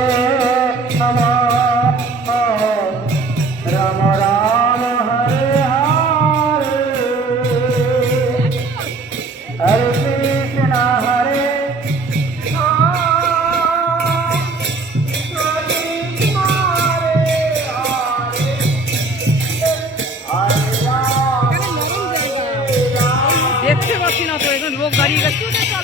Oh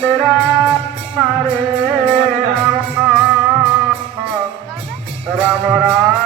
Hare Ram Hare Ram Ram.